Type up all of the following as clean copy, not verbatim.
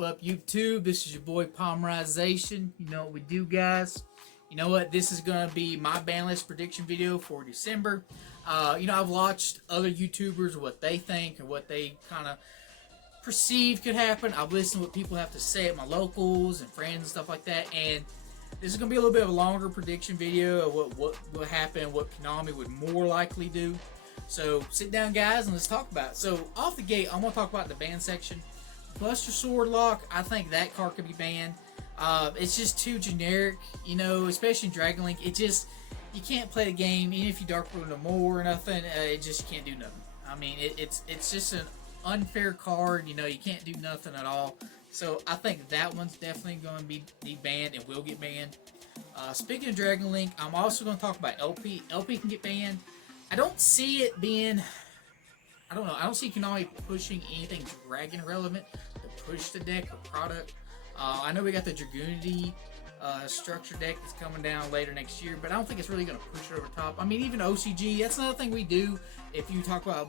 Up, YouTube? This is your boy Polymerization. You know what we do, guys. You know what? This is going to be my ban list prediction video for December. I've watched other YouTubers, what they think and what they kind of perceive could happen. I've listened to what people have to say at my locals and friends and stuff like that. And this is going to be a little bit of a longer prediction video of what will happen, what Konami would more likely do. So sit down, guys, and let's talk about it. So off the gate, I'm going to talk about the ban section. Buster Sword Lock, I think that card could be banned. It's just too generic, especially in Dragon Link. You can't play the game, even if you Dark Blue no more or nothing. It just can't do nothing. I mean, it's just an unfair card. You can't do nothing at all. So I think that one's definitely going to be banned and will get banned. Speaking of Dragon Link, I'm also going to talk about LP. LP can get banned. I don't see it being... I don't see Konami pushing anything Dragon relevant to push the deck or product. I know we got the Dragoonity structure deck that's coming down later next year, but I don't think it's really going to push it over top. I mean, even OCG, that's another thing we do. If you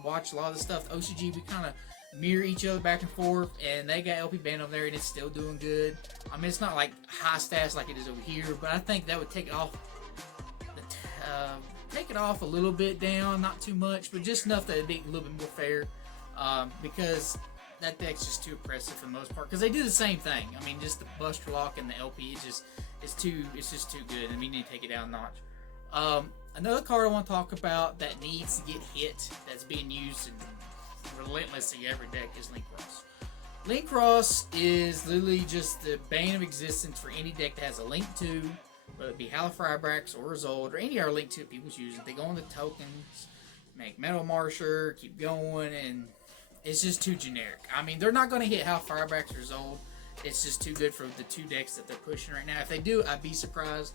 watch a lot of the stuff, OCG, we kind of mirror each other back and forth, and they got LP banned over there, and it's still doing good. I mean, it's not like high stats like it is over here, but I think that would take it off a little bit down, not too much, but just enough that it'd be a little bit more fair, because that deck's just too oppressive for the most part, because they do the same thing. I mean, just the Buster Lock and the LP, it's just too good, and we need to take it down a notch. Another card I want to talk about that needs to get hit, that's being used relentlessly every deck, is Link Cross. Link Cross is literally just the bane of existence for any deck that has a Link 2, whether it be Halifrabrax or Isolde or any other Link 2 people's using. They go on the tokens, make Metal Marsher, keep going, and it's just too generic. I mean, they're not going to hit Halifrabrax or Isolde. It's just too good for the two decks that they're pushing right now. If they do, I'd be surprised,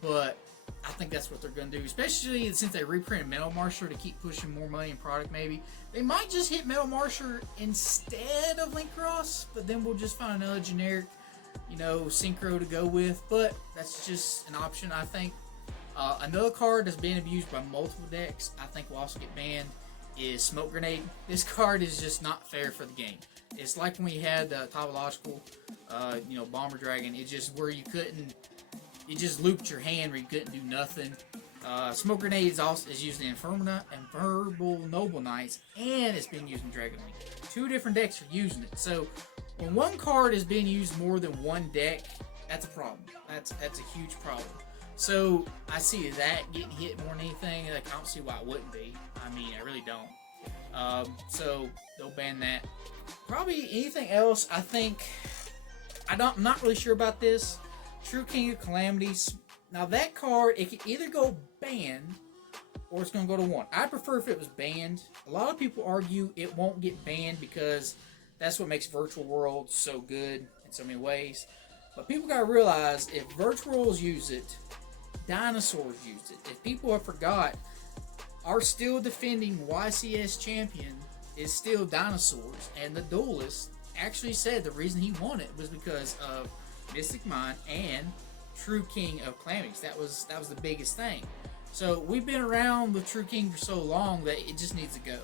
but I think that's what they're going to do, especially since they reprinted Metal Marsher to keep pushing more money in product maybe. They might just hit Metal Marsher instead of Link Cross, but then we'll just find another generic synchro to go with, but that's just an option, I think. Another card that's being abused by multiple decks, I think will also get banned, is Smoke Grenade. This card is just not fair for the game. It's like when we had the Topological, Bomber Dragon. It's just where it just looped your hand where you couldn't do nothing. Smoke Grenade is used in Infernal Noble Knights, and it's been used in Dragon Link. Two different decks are using it, so when one card is being used more than one deck, that's a problem. That's a huge problem. So I see that getting hit more than anything. Like, I don't see why it wouldn't be. I mean, I really don't. So they'll ban that. Probably anything else, I think. I'm not really sure about this. True King of Calamities. Now that card, it can either go banned or it's going to go to 1. I prefer if it was banned. A lot of people argue it won't get banned because that's what makes Virtual World so good in so many ways. But people gotta realize, if Virtual Worlds use it, dinosaurs use it. If people have forgot, our still defending YCS champion is still dinosaurs, and the Duelist actually said the reason he won it was because of Mystic Mind and True King of Calamities. That was the biggest thing. So we've been around with True King for so long that it just needs to go.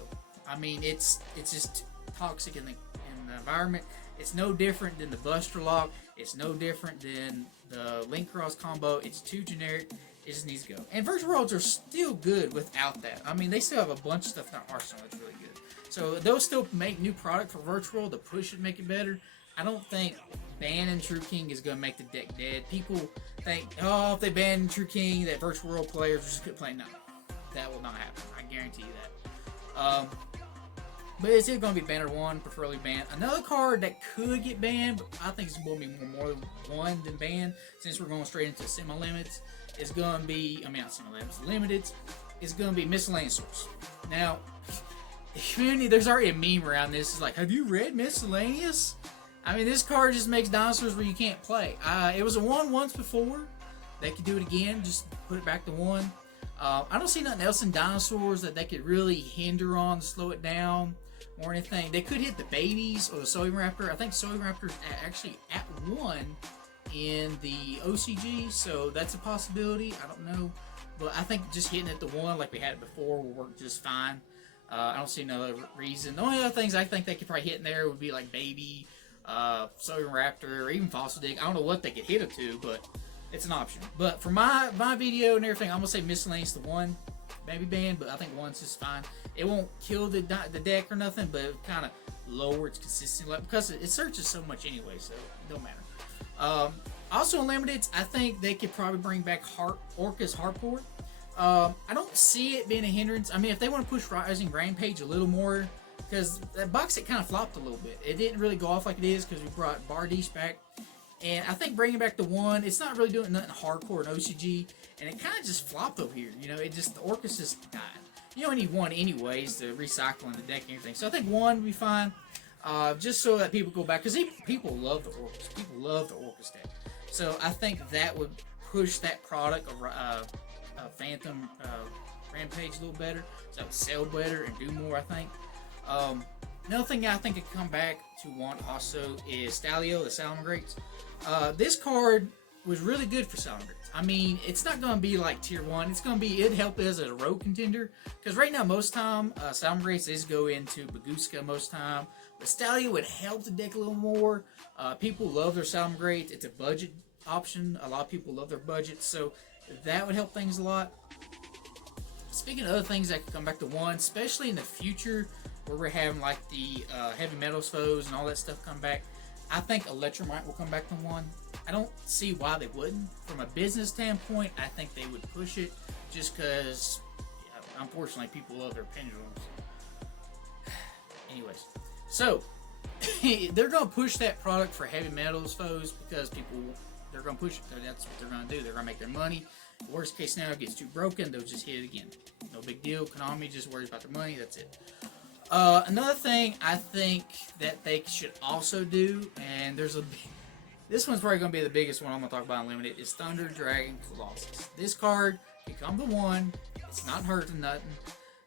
I mean, it's just toxic in the environment. It's no different than the Buster Lock. It's no different than the Link Cross combo. It's too generic. It just needs to go. And Virtual Worlds are still good without that. I mean, they still have a bunch of stuff in their arsenal that's really good. So they'll still make new product for Virtual World to push it, make it better. I don't think banning True King is going to make the deck dead. People think, if they ban True King, that Virtual World players just quit playing. No, that will not happen. I guarantee you that. But it's either going to be banned or 1, preferably banned. Another card that could get banned, but I think it's going to be more than 1 than banned, since we're going straight into semi-limits, is going to be, not semi-limits, limited, is going to be Miscellaneous Source. Now, the community, there's already a meme around this. It's like, have you read Miscellaneous? I mean, this card just makes dinosaurs where you can't play. It was a 1 once before. They could do it again, just put it back to 1. I don't see nothing else in dinosaurs that they could really hinder on to slow it down or anything. They could hit the babies or the Sodium Raptor. I think Sodium Raptor is actually at 1 in the OCG, so that's a possibility. I don't know. But I think just hitting it to 1 like we had it before will work just fine. I don't see no other reason. The only other things I think they could probably hit in there would be like Baby Southern Raptor, or even Fossil Dig. I don't know what they could hit it to, but it's an option. But for my video and everything, I'm gonna say Miscellaneous the 1, maybe banned, but I think 1's just fine. It won't kill the deck or nothing, but it kind of lower its consistency because it searches so much anyway, so it don't matter. Also in Limiteds, I think they could probably bring back Orca's Heartport. I don't see it being a hindrance. I mean, if they want to push Rising Rampage a little more, because that box set kind of flopped a little bit. It didn't really go off like it is because we brought Bardiche back. And I think bringing back the 1, it's not really doing nothing hardcore in OCG, and it kind of just flopped over here. You know, it just, the Orcus just died. You only need 1 anyways to recycle in the deck and everything. So I think 1 would be fine, just so that people go back, because people love the Orcus. People love the Orcus deck. So I think that would push that product of Phantom Rampage a little better, so that would sell better and do more, I think. Another thing I think could come back to 1 also is Stalio, the Salamangreats. This card was really good for Salamangreats. I mean, it's not going to be like tier 1. It's going to be, it'd help as a rogue contender, because right now most time Salamangreats is go into Baguska most time, but Stalio would help the deck a little more. People love their Salamangreats. It's a budget option. A lot of people love their budget, so that would help things a lot. Speaking of other things that could come back to 1, especially in the future, where we're having like the heavy metals foes and all that stuff come back, I think Electromite will come back to 1. I don't see why they wouldn't. From a business standpoint, I think they would push it, just because, unfortunately, people love their pendulums. Anyways, so they're going to push that product for heavy metals foes because they're going to push it. That's what they're going to do. They're going to make their money. Worst case scenario, it gets too broken, they'll just hit it again. No big deal. Konami just worries about their money. That's it. Another thing I think that they should also do, and this one's probably going to be the biggest one I'm going to talk about in Limited, is Thunder Dragon Colossus. This card, become the 1. It's not hurting nothing.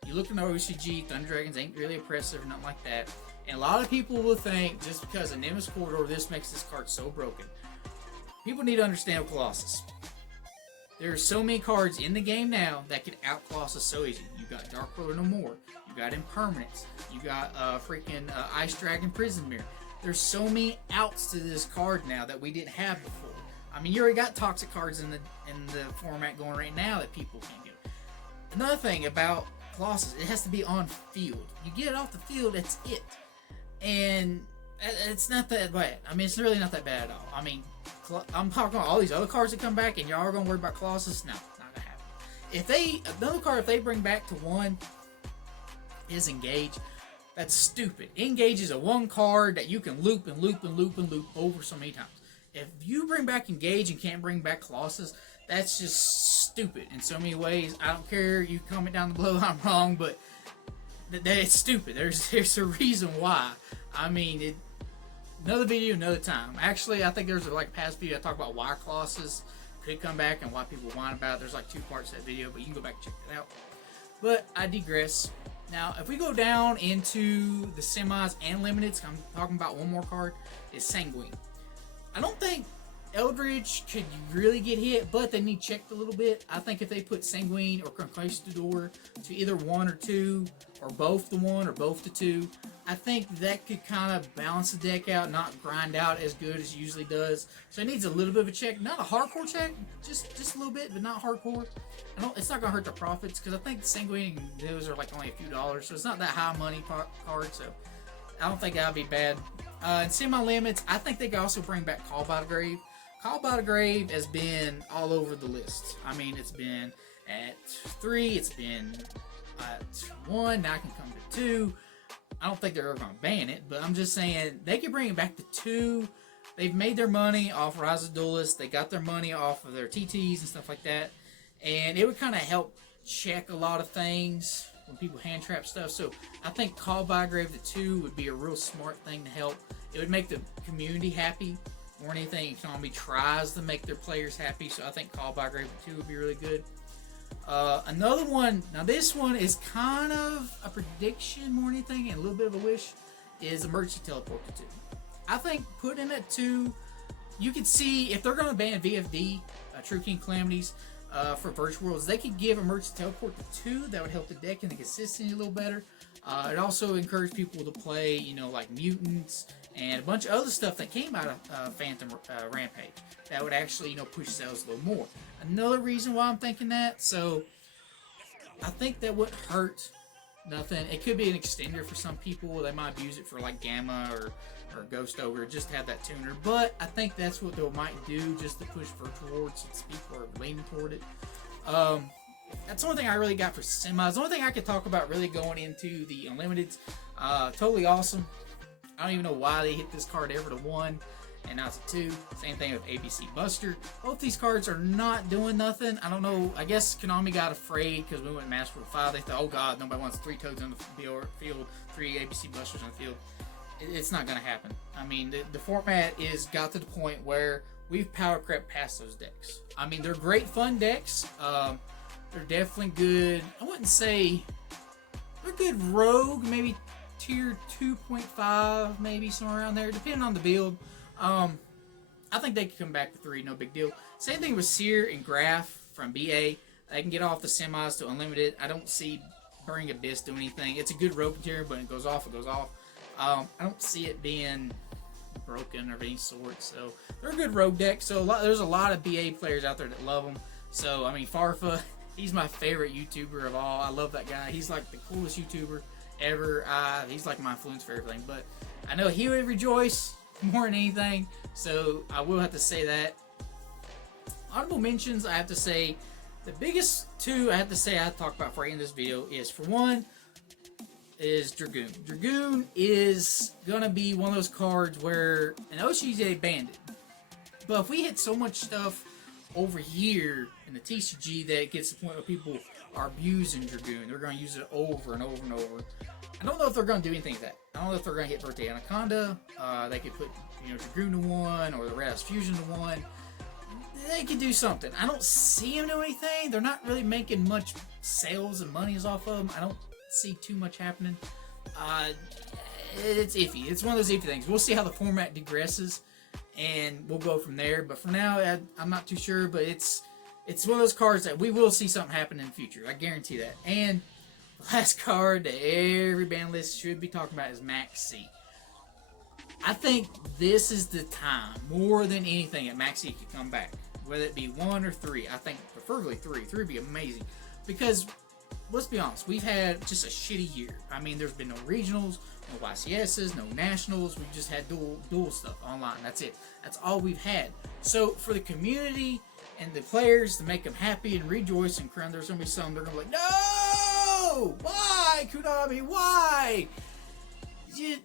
You look in the OCG, Thunder Dragons ain't really oppressive or nothing like that. And a lot of people will think, just because of Nemesis Corridor, this makes this card so broken. People need to understand Colossus. There are so many cards in the game now that can out Colossus so easy. You got Dark Ruler No More. You got Impermanence. You got freaking Ice Dragon Prison Mirror. There's so many outs to this card now that we didn't have before. I mean, you already got toxic cards in the format going right now that people can't get. Another thing about Colossus, it has to be on field. You get it off the field, that's it. And it's not that bad. I mean, it's really not that bad at all. I mean, I'm talking about all these other cards that come back, and y'all are gonna worry about Colossus. No, not gonna happen. Another card if they bring back to 1 is Engage. That's stupid. Engage is a 1 card that you can loop and loop and loop and loop over so many times. If you bring back Engage and can't bring back Colossus, that's just stupid in so many ways. I don't care. You comment down below I'm wrong, but it's stupid. There's a reason why. I mean, another video, another time. Actually, I think there's like a past video I talk about why Colossus could come back and why people whine about it. There's like 2 parts to that video, but you can go back and check that out. But I digress. Now, if we go down into the semis and limiteds, I'm talking about one more card, is Sanguine. I don't think Eldritch could really get hit, but they need checked a little bit. I think if they put Sanguine or Conquistador to either 1 or 2, or both the 1 or both the 2, I think that could kind of balance the deck out, not grind out as good as it usually does. So it needs a little bit of a check. Not a hardcore check, just a little bit, but not hardcore. It's not going to hurt the profits, because I think Sanguine and those are like only a few dollars, so it's not that high money card, so I don't think that would be bad. In semi-limits, I think they could also bring back Call by the Grave. Call by the Grave has been all over the list. I mean, it's been at 3, it's been at 1, now it can come to 2. I don't think they're ever going to ban it, but I'm just saying they could bring it back to 2. They've made their money off Rise of Duelists. They got their money off of their TTs and stuff like that. And it would kind of help check a lot of things when people hand trap stuff. So I think Call by Grave to 2 would be a real smart thing to help. It would make the community happy more than anything. Konami tries to make their players happy, so I think Call by Grave to 2 would be really good. Another one, now this one is kind of a prediction more than anything and a little bit of a wish, is Emergency Teleport to 2. I think putting him at 2, you could see if they're going to ban VFD, True King Calamities, for virtual worlds. They could give emergency teleport to 2. That would help the deck and the consistency a little better. It also encouraged people to play, you know, like mutants and a bunch of other stuff that came out of Phantom Rampage. That would actually, you know, push sales a little more. Another reason why I'm thinking that, so I think that wouldn't hurt nothing. It could be an extender for some people. They might use it for like Gamma or Ghost Ogre, just have that tuner. But I think that's what they might do, just to push virtual worlds since people are leaning toward it. That's the only thing I really got for semis. The only thing I could talk about really going into the Unlimiteds. Totally awesome. I don't even know why they hit this card ever to 1 and now it's a 2. Same thing with ABC Buster. Both these cards are not doing nothing. I don't know. I guess Konami got afraid because we went Master Rule 5. They thought, oh god, nobody wants 3 Toads on the field, 3 ABC Busters on the field. It's not going to happen. I mean, the format is got to the point where we've power crept past those decks. I mean, they're great fun decks. They're definitely good. I wouldn't say they're good rogue, maybe tier 2.5, maybe somewhere around there, depending on the build. I think they could come back to 3, no big deal. Same thing with Seer and Graph from BA. They can get off the semis to unlimited. I don't see Burning Abyss doing anything. It's a good rogue material, but it goes off, it goes off. I don't see it being broken of any sort. So they're a good rogue deck. So there's a lot of BA players out there that love them. So I mean, Farfa, he's my favorite YouTuber of all. I love that guy. He's like the coolest YouTuber ever. He's like my influence for everything. But I know he would rejoice more than anything. So I will have to say that. Honorable mentions, I have to say, the biggest 2 I have to say I have to talk about for in this video is, for one, is Dragoon. Dragoon is gonna be one of those cards where an OCJ banned it. But if we hit so much stuff over here in the TCG that it gets to the point where people are abusing Dragoon, they're gonna use it over and over and over. I don't know if they're gonna do anything with that. I don't know if they're gonna hit Birthday Anaconda. They could put, you know, Dragoon to 1 or the Red House Fusion to 1. They could do something. I don't see them do anything. They're not really making much sales and monies off of them. I don't see too much happening. It's iffy. It's one of those iffy things. We'll see how the format digresses, and we'll go from there. But for now, I'm not too sure. But it's one of those cards that we will see something happen in the future. I guarantee that. And the last card that every ban list should be talking about is Max C. I think this is the time, more than anything, that Max C could come back. Whether it be 1 or 3. I think preferably 3. 3 would be amazing. Because, let's be honest, we've had just a shitty year. I mean, there's been no regionals, no YCSs, no nationals. We've just had dual stuff online. That's it. That's all we've had. So, for the community and the players to make them happy and rejoice and crown, there's going to be some, they're going to be like, no! Why, Konami? Why?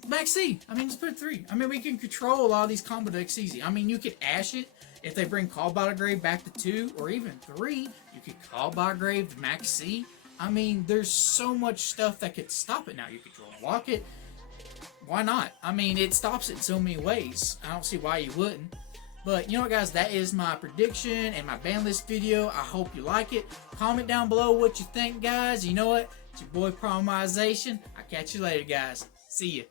Max C. I mean, just put 3. I mean, we can control a lot of these combo decks easy. I mean, you could Ash it. If they bring Call by the Grave back to 2 or even 3, you could Call by Grave to Max C. I mean, there's so much stuff that could stop it now. You could draw and lock it. Why not? I mean, it stops it in so many ways. I don't see why you wouldn't. But, you know what, guys? That is my prediction and my ban list video. I hope you like it. Comment down below what you think, guys. You know what? It's your boy, Problemization. I'll catch you later, guys. See ya.